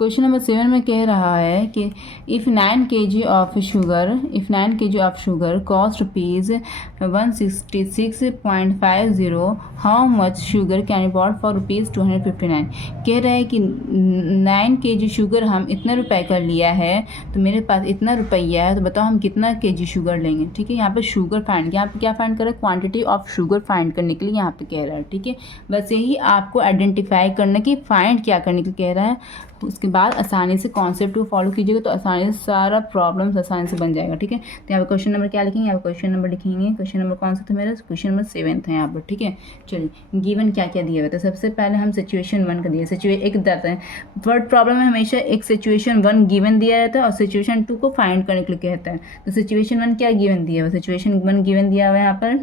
Question number 7 में कह रहा है कि if 9 kg of sugar cost rupees 166.50, how much sugar can be bought for rupees 259। कह रहा है कि 9 kg शुगर हम इतना रुपए का लिया है, तो मेरे पास इतना रुपया है, तो बताओ हम कितना kg शुगर लेंगे। ठीक है, यहाँ पे शुगर फाइंड, यहाँ पे क्या फाइंड कर रहा है, क्वांटिटी ऑफ शुगर फाइंड करने के लिए यहाँ पे कह रहा है। ठीक है, बस यही आपको आइडेंटिफाई करना कि फाइंड क्या करने के लिए कह रहा है। उसके बाद आसानी से कॉन्सेप्ट को फॉलो कीजिएगा तो आसानी से सारा प्रॉब्लम्स आसानी से बन जाएगा। ठीक है, तो यहाँ पे क्वेश्चन नंबर क्या लिखेंगे, यहाँ पे क्वेश्चन नंबर लिखेंगे। क्वेश्चन नंबर कौन सा था मेरा, क्वेश्चन नंबर 7 था यहाँ पर। ठीक है, चलिए गिवन क्या क्या दिया हुआ था। सबसे पहले हम सिचुएशन 1 का दिया, एक बताते हैं वर्ड प्रॉब्लम में हमेशा एक सिचुएशन 1 गिवन दिया रहता है और सिचुएशन 2 को फाइंड करने के लिए कहता है। तो सिचुएशन 1 क्या गिवन दिया हुआ, सिचुएशन 1 गिवन दिया हुआ है यहाँ पर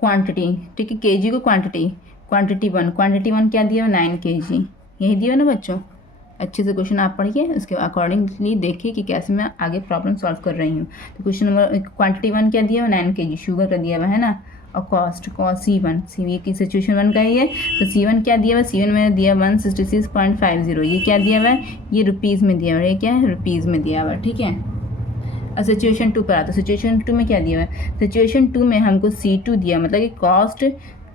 क्वांटिटी। ठीक है, केजी को क्वांटिटी 1 क्या दिया हुआ 9 kg, यही दिया ना बच्चों। अच्छे से क्वेश्चन आप पढ़िए, उसके अकॉर्डिंगली देखिए कि कैसे मैं आगे प्रॉब्लम सॉल्व कर रही हूँ। तो क्वेश्चन नंबर क्वांटिटी 1 क्या दिया हुआ 9 kg शुगर का दिया हुआ है ना, और कॉस्ट C1 की सिचुएशन 1 का ही है। तो C1 क्या दिया हुआ, C1 में दिया 166.50, ये क्या दिया हुआ है, ये रुपीज़ में दिया हुआ है, ये क्या है रुपीज़ में दिया हुआ है। ठीक है, और सिचुएशन 2 पर आता है। सिचुएशन 2 में क्या दिया हुआ है, सिचुएशन 2 में हमको C2 दिया, मतलब कि कॉस्ट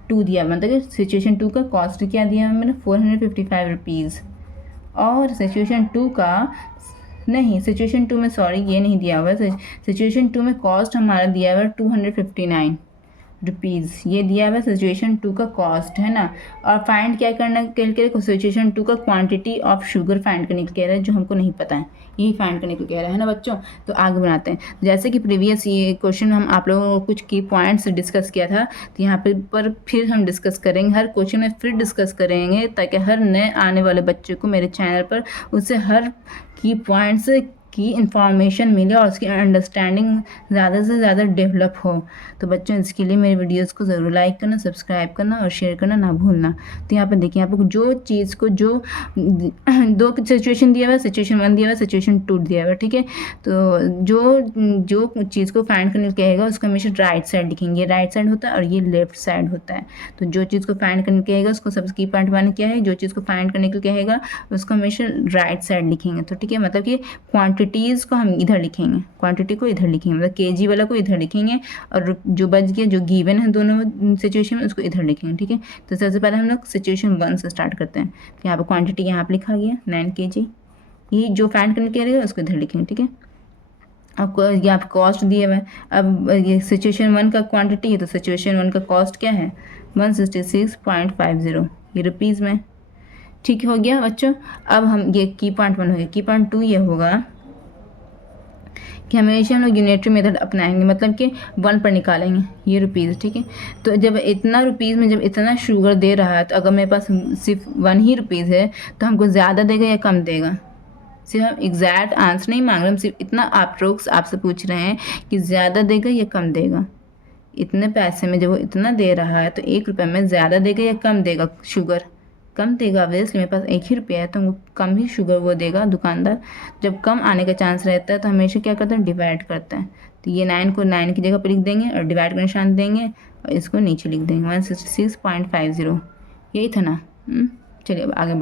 2 दिया, मतलब कि सिचुएशन 2 का कॉस्ट क्या दिया है मैंने 455 रुपीज़। और सिचुएशन 2 का नहीं, सिचुएशन 2 में सॉरी ये नहीं दिया हुआ है, सिचुएशन 2 में कॉस्ट हमारा दिया हुआ है 259 रुपीज़, ये दिया हुआ है सिचुएशन 2 का कॉस्ट है ना। और फाइंड क्या करना के लिए, सिचुएशन 2 का क्वांटिटी ऑफ शुगर फाइंड करने के कह रहा है, जो हमको नहीं पता है, यही फाइंड करने को कह रहा है ना बच्चों। तो आगे बनाते हैं। जैसे कि प्रीवियस ये क्वेश्चन हम आप लोगों को कुछ की पॉइंट्स डिस्कस किया था, तो यहाँ पर फिर हम डिस्कस करेंगे, हर क्वेश्चन में फिर डिस्कस करेंगे, ताकि हर नए आने वाले बच्चे को मेरे चैनल पर उससे हर की पॉइंट्स की इंफॉर्मेशन मिले और उसकी अंडरस्टैंडिंग ज़्यादा से ज़्यादा डेवलप हो। तो बच्चों इसके लिए मेरे वीडियोस को ज़रूर लाइक करना, सब्सक्राइब करना और शेयर करना ना भूलना। तो यहाँ पर देखिए, यहाँ पर जो चीज़ को जो 2 सिचुएशन दिया हुआ है, सिचुएशन 1 दिया हुआ है, सिचुएशन 2 दिया हुआ है। ठीक है, तो जो चीज़ को फाइंड करने कहेगा उसको हमेशा राइट साइड लिखेंगे, ये राइट साइड होता है और ये लेफ्ट साइड होता है। तो जो चीज़ को फाइंड करने कहेगा उसको सबसे की पॉइंट 1 क्या है, जो चीज़ को फाइंड करने के लिए कहेगा उसको हमेशा राइट साइड लिखेंगे। तो ठीक है, मतलब कि क्वांटिटीज़ को हम इधर लिखेंगे, क्वांटिटी को इधर लिखेंगे, मतलब केजी वाला को इधर लिखेंगे, और जो बच गया जो गिवन है दोनों सिचुएशन में उसको इधर लिखेंगे। ठीक है, तो सबसे पहले हम लोग सिचुएशन 1 से स्टार्ट करते हैं। तो यहाँ पर क्वांटिटी यहाँ पर लिखा गया 9 kg, ये जो फाइंड करने के लिए उसको इधर लिखेंगे। ठीक है, आपको यहाँ पर कॉस्ट दिया हुआ है। अब ये सिचुएशन 1 का क्वांटिटी है, तो सिचुएशन 1 का कॉस्ट क्या है 166.50, ये रुपीज़ में। ठीक हो गया बच्चों। अब हम ये की पॉइंट 1 हो गया। की पॉइंट 2 ये होगा कि हमेशा हम लोग यूनिटरी मेथड अपनाएंगे, मतलब कि 1 पर निकालेंगे ये रुपीज़। ठीक है, तो जब इतना रुपीज़ में जब इतना शुगर दे रहा है, तो अगर मेरे पास सिर्फ 1 ही रुपीज़ है तो हमको ज़्यादा देगा या कम देगा। सिर्फ हम एग्जैक्ट आंसर नहीं मांग रहे, हम सिर्फ इतना अप्रोक्स आपसे पूछ रहे हैं कि ज़्यादा देगा या कम देगा। इतने पैसे में जब वो इतना दे रहा है तो 1 रुपये में ज़्यादा देगा या कम देगा, शुगर कम देगा। ऑब्वियसली मेरे पास 1 ही रुपया है तो हमको कम ही शुगर वो देगा दुकानदार। जब कम आने का चांस रहता है तो हमेशा क्या करते हैं, डिवाइड करते हैं। तो ये 9 को 9 की जगह पर लिख देंगे और डिवाइड का निशान देंगे और इसको नीचे लिख देंगे 166.50, यही था ना। चलिए अब आगे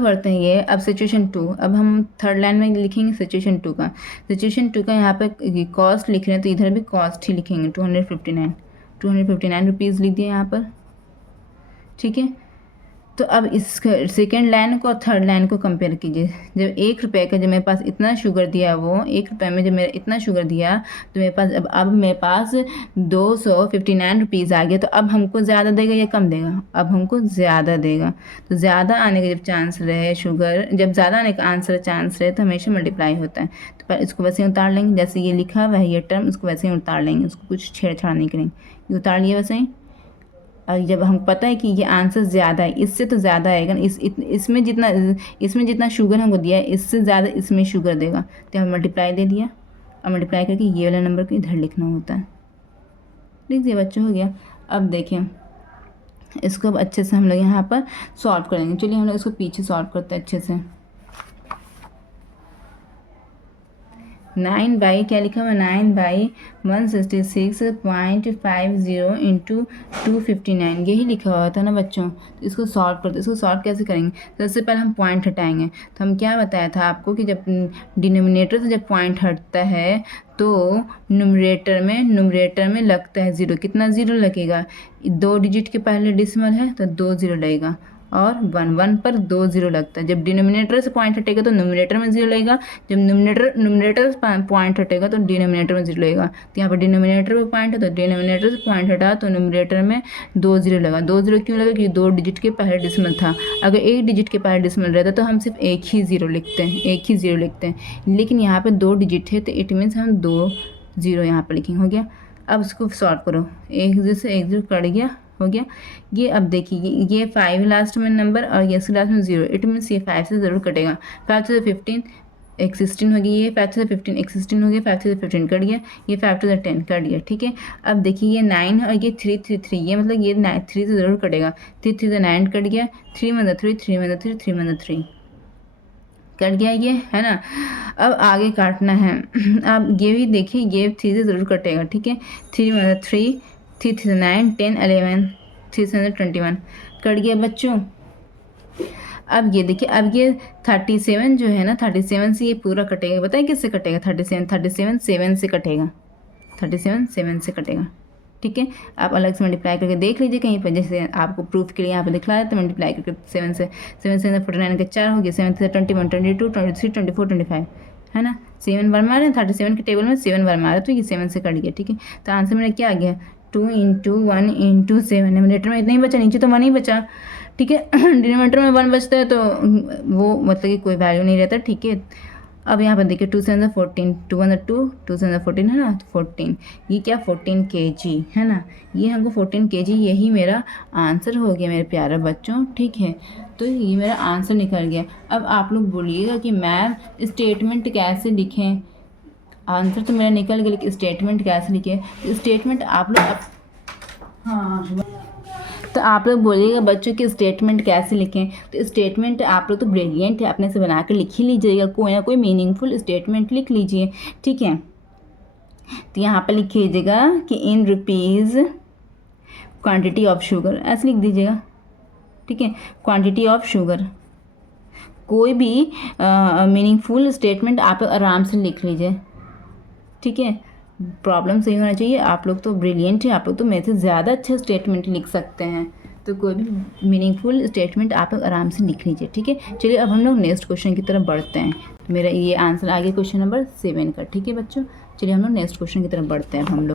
बढ़ते हैं। ये अब सिचुएशन 2, अब हम थर्ड लाइन में लिखेंगे सिचुएशन 2 का। सिचुएशन 2 का यहाँ पे कॉस्ट लिख रहे हैं तो इधर भी कॉस्ट ही लिखेंगे 259 रुपीज़ लिख दिया यहाँ पर। ठीक है, तो अब इस सेकेंड लाइन को और थर्ड लाइन को कंपेयर कीजिए। जब 1 रुपये का जब मेरे पास इतना शुगर दिया, वो 1 रुपये में जब मेरा इतना शुगर दिया तो मेरे पास अब मेरे पास 259 रुपीज़ आ गया। तो अब हमको ज़्यादा देगा या कम देगा, अब हमको ज़्यादा देगा। तो ज़्यादा आने का जब चांस रहे शुगर, जब ज़्यादा आने का आंसर चांस रहे तो हमेशा मल्टीप्लाई होता है। तो पर इसको वैसे ही उतार लेंगे, जैसे ये लिखा हुआ है ये टर्म, उसको वैसे ही उतार लेंगे, उसको कुछ छेड़छाड़ नहीं करेंगे, ये उतार लिया वैसे ही। और जब हम पता है कि ये आंसर ज़्यादा है, इससे तो ज़्यादा आएगा, इसमें जितना शुगर हमको दिया है इससे ज़्यादा इसमें शुगर देगा, तो हम मल्टीप्लाई दे दिया और मल्टीप्लाई करके ये वाला नंबर को इधर लिखना होता है। लिख दिया बच्चों, हो गया। अब देखें इसको अब अच्छे से हम लोग यहाँ पर सॉल्व करेंगे। चलिए हम लोग इसको पीछे सॉल्व करते हैं अच्छे से। 9 बाई क्या लिखा हुआ, 9/166.50 इंटू 259, यही लिखा हुआ था ना बच्चों। तो इसको सॉल्व करते, इसको सॉल्व कैसे करेंगे? तो सबसे पहले हम पॉइंट हटाएंगे। तो हम क्या बताया था आपको कि जब डिनोमिनेटर से जब पॉइंट हटता है तो न्यूमरेटर में लगता है ज़ीरो। कितना ज़ीरो लगेगा? 2 डिजिट के पहले डिसिमल है तो 2 ज़ीरो लगेगा, और 1 पर 2 ज़ीरो लगता है। जब डिनोमिनेटर से पॉइंट हटेगा तो न्यूमरेटर में ज़ीरो लगेगा, जब न्यूमरेटर से पॉइंट हटेगा तो डिनोमिनेटर में ज़ीरो लगेगा। तो यहाँ पर डिनोमिनेटर पे पॉइंट है तो डिनोमिनेटर से पॉइंट हटा तो न्यूमरेटर में 2 ज़ीरो लगा। 2 ज़ीरो क्यों लगा? क्योंकि 2 डिजिट के पहले डिसिमल था। अगर 1 डिजिट के पहले डिसिमल रहता तो हम सिर्फ एक ही ज़ीरो लिखते हैं, लेकिन यहाँ पर 2 डिजिट है तो इट मीन्स हम 2 ज़ीरो यहाँ पर लिखेंगे। हो गया। अब इसको सॉल्व करो, 1 ज़ीरो से 1 ज़ीरो कट गया, हो गया। ये अब देखिए ये 5 लास्ट में नंबर और ये लास्ट में 0, इट मीन्स ये 5 से ज़रूर कटेगा। 5 से 15 एक 16 हो गई, ये 5 से 15 एक 16 हो गया, 5 से 15 कट गया, ये 5 to 10 कट गया, ठीक है। अब देखिए ये 9 और ये 3 3 3, ये मतलब ये 3 से ज़रूर कटेगा। 3 3 से 9 कट गया, 3 में 3 3 में 3 3 में 3 कट गया, ये है ना। अब आगे काटना है। अब ये भी देखिए ये 3 से ज़रूर कटेगा, ठीक है। 3 में 3 3 से 9 10 11 3 से 21 कट गया बच्चों। अब ये देखिए, अब ये 37 जो है ना, 37 से ये पूरा कटेगा। बताइए किससे कटेगा? 37 7 से कटेगा, 37 7 से कटेगा, ठीक है। आप अलग से मल्टीप्लाई करके देख लीजिए कहीं पर, जैसे आपको प्रूफ के लिए यहाँ पे दिखला है तो मल्टीप्लाई करके 7 से 49 के 4 हो गया, 7 से 21 22 23 24 25, है ना। 7 बार मारे, 37 के टेबल में 7 बार मारे तो ये 7 से कट गया, ठीक है। तो आंसर मेरा क्या आ गया? 2 इंटू 1 इंटू 7। न्यूमरेटर में इतना ही बचा, नीचे तो 1 ही बचा, ठीक है। डिनोमिनेटर में 1 बचता है तो वो मतलब कि कोई वैल्यू नहीं रहता, ठीक है। अब यहाँ पर देखिए 2 7 14, 2 1 2 2 7 14 है ना, 14, ये क्या 14 kg है ना, ये हमको 14 kg, यही मेरा आंसर हो गया मेरे प्यारे बच्चों, ठीक है। तो ये मेरा आंसर निकल गया। अब आप लोग बोलिएगा कि मैम स्टेटमेंट कैसे लिखें? आंसर तो मेरा निकल गया, लेकिन स्टेटमेंट कैसे लिखें? स्टेटमेंट आप लोग तो आप लोग बोलिएगा बच्चों कि स्टेटमेंट कैसे लिखें? तो स्टेटमेंट आप लोग तो ब्रिलियंट है, अपने से बना कर लिख ही लीजिएगा, कोई ना कोई मीनिंगफुल स्टेटमेंट लिख लीजिए, ठीक है। तो यहाँ पर लिख लीजिएगा कि in rupees quantity of sugar, ऐसे लिख दीजिएगा, ठीक है। क्वांटिटी ऑफ शुगर, कोई भी मीनिंगफुल स्टेटमेंट आप आराम से लिख लीजिए, ठीक है। प्रॉब्लम सही होना चाहिए। आप लोग तो ब्रिलियंट है, आप लोग तो मेरे से ज़्यादा अच्छा स्टेटमेंट लिख सकते हैं। तो कोई भी मीनिंगफुल स्टेटमेंट आप लोग आराम से लिख लीजिए, ठीक है। चलिए अब हम लोग नेक्स्ट क्वेश्चन की तरफ बढ़ते हैं। मेरा ये आंसर आ गया क्वेश्चन नंबर 7 का, ठीक है बच्चों। चलिए हम लोग नेक्स्ट क्वेश्चन की तरफ बढ़ते हैं हम लोग।